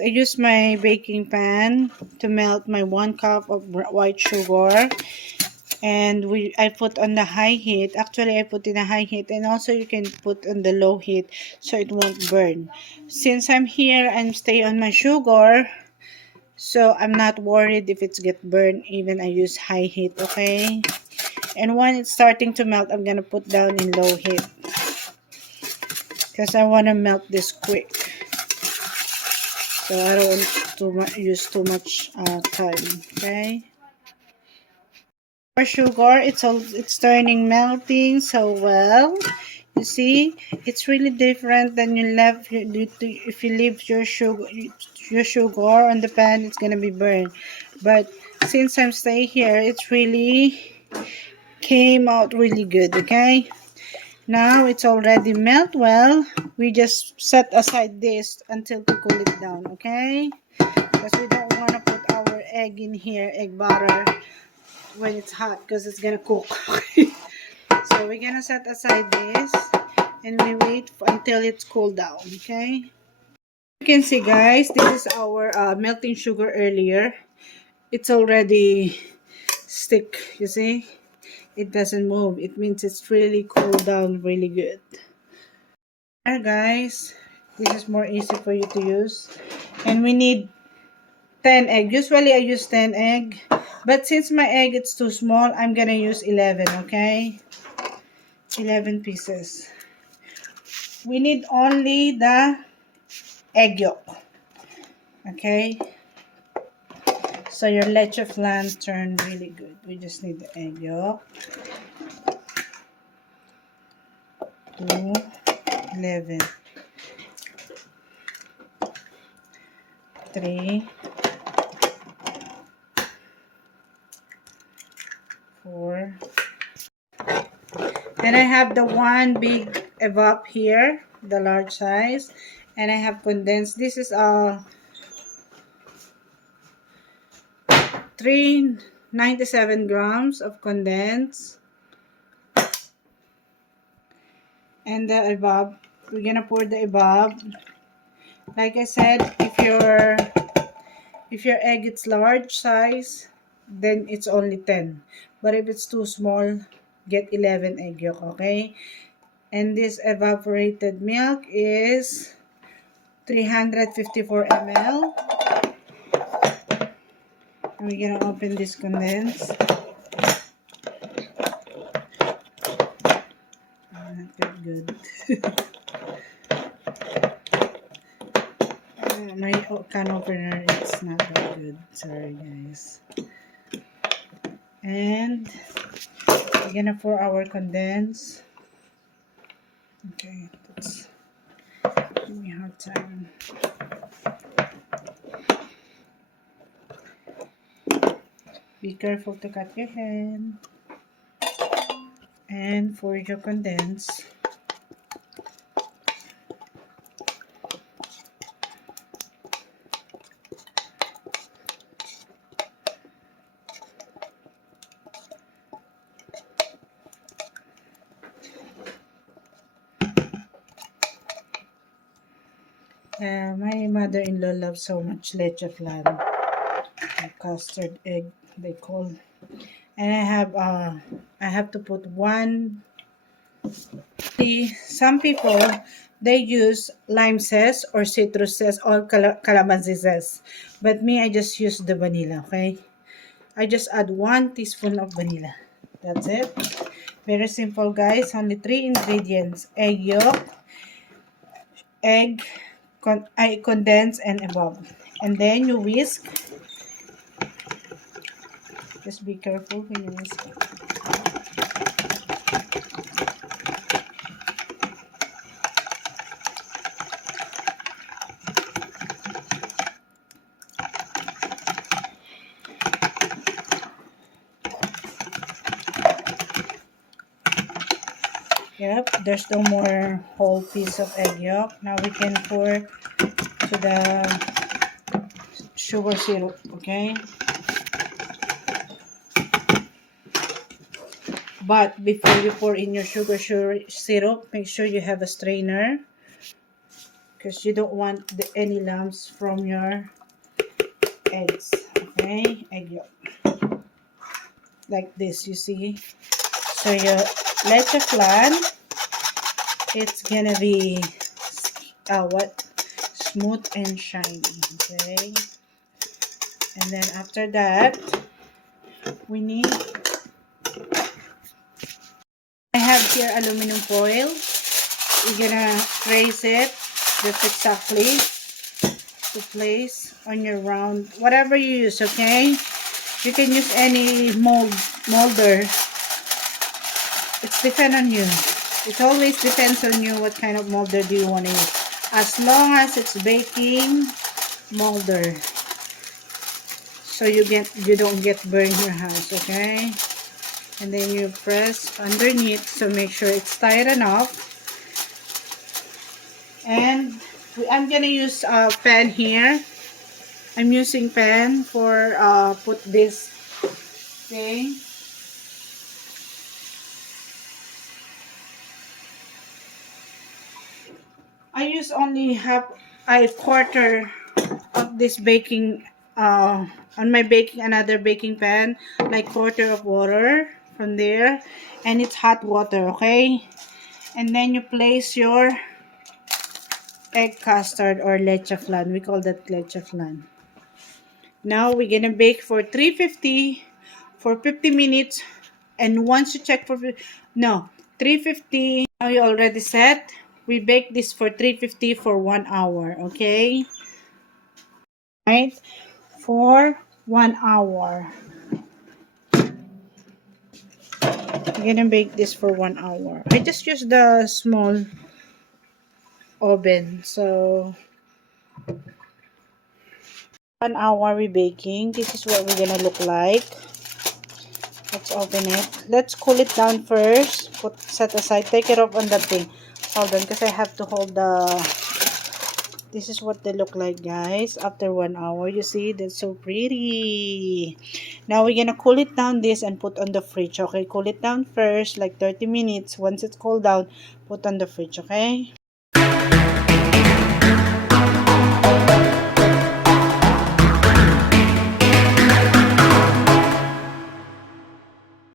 I use my baking pan to melt my 1 cup of white sugar, and I put on the high heat. Actually, I put in a high heat, and also you can put on the low heat so it won't burn. Since I'm here and stay on my sugar, so I'm not worried if it's get burned. Even I use high heat, okay? And when it's starting to melt, I'm gonna put down in low heat because I want to melt this quick. So I don't want to use too much time, okay? For sugar, it's turning melting so well. You see, it's really different than if you leave your sugar on the pan, it's gonna be burned. But since I'm staying here, it's really came out really good, okay? Now it's already melt well. We just set aside this until to cool it down, okay? Because we don't want to put our egg in here, egg butter, when it's hot because it's gonna cook. So we're gonna set aside this and we wait until it's cooled down, okay? You can see, guys, this is our melting sugar earlier. It's already stick, you see? It doesn't move. It means it's really cooled down really good. There, guys, this is more easy for you to use. And we need 10 egg. Usually I use 10 egg, but since my egg is too small, I'm gonna use 11, okay? 11 pieces. We need only the egg yolk, okay? So your leche flan turned really good. We just need the egg yolk. 2, 11, 3, 4. Then I have the one big evap here, the large size, and I have condensed. This is 397 grams of condensed. And the evap, we're gonna pour the evap. Like I said, if your egg is large size, then it's only 10. But if it's too small, get 11 egg yolk, okay? And this evaporated milk is 354 ml. And we're gonna open this condensed. Not that good. My can opener, it's not that good. Sorry, guys. And we're gonna pour our condense. Okay, that's give me a hard time. Be careful to cut your hand. And pour your condense. My mother-in-law loves so much leche flan, custard egg they call. And I have to put one. Some people they use lime zest or citrus zest or calamansi zest, but me I just use the vanilla. Okay, I just add 1 teaspoon of vanilla. That's it. Very simple, guys. Only 3 ingredients: egg yolk, egg, condense, and above. And then you whisk. Just be careful when you whisk. Yep, there's no more whole piece of egg yolk. Now we can pour to the sugar syrup, okay? But before you pour in your sugar syrup, make sure you have a strainer, because you don't want any lumps from your eggs. Okay, egg yolk. Like this, you see. So your leche flan, it's gonna be smooth and shiny. Okay, and then after that, we need. I have here aluminum foil. You're gonna trace it just exactly to place on your round, whatever you use. Okay, you can use any molder. It's depend on you. It always depends on you what kind of molder do you want to use. As long as it's baking molder, so you don't get burned your hands. Okay, and then you press underneath, so make sure it's tight enough. And I'm gonna use a pan here. I'm using pan for put this thing. I use only a quarter of this baking on my another baking pan, like quarter of water from there, and it's hot water. Okay, and then you place your egg custard or leche flan. We call that leche flan. Now we're gonna bake for 350 for 50 minutes, and once you check for 350, now you already set. We bake this for 350 for 1 hour. Okay, right, for 1 hour. We're gonna bake this for 1 hour. I just use the small oven, so 1 hour we baking. This is what we're gonna look like. Let's open it. Let's cool it down first. Set aside. Take it off on that thing. Hold on, because I have to hold the. This is what they look like, guys. After 1 hour, you see, that's so pretty. Now we're gonna cool it down this and put on the fridge. Okay, cool it down first, like 30 minutes. Once it's cooled down, put on the fridge. Okay.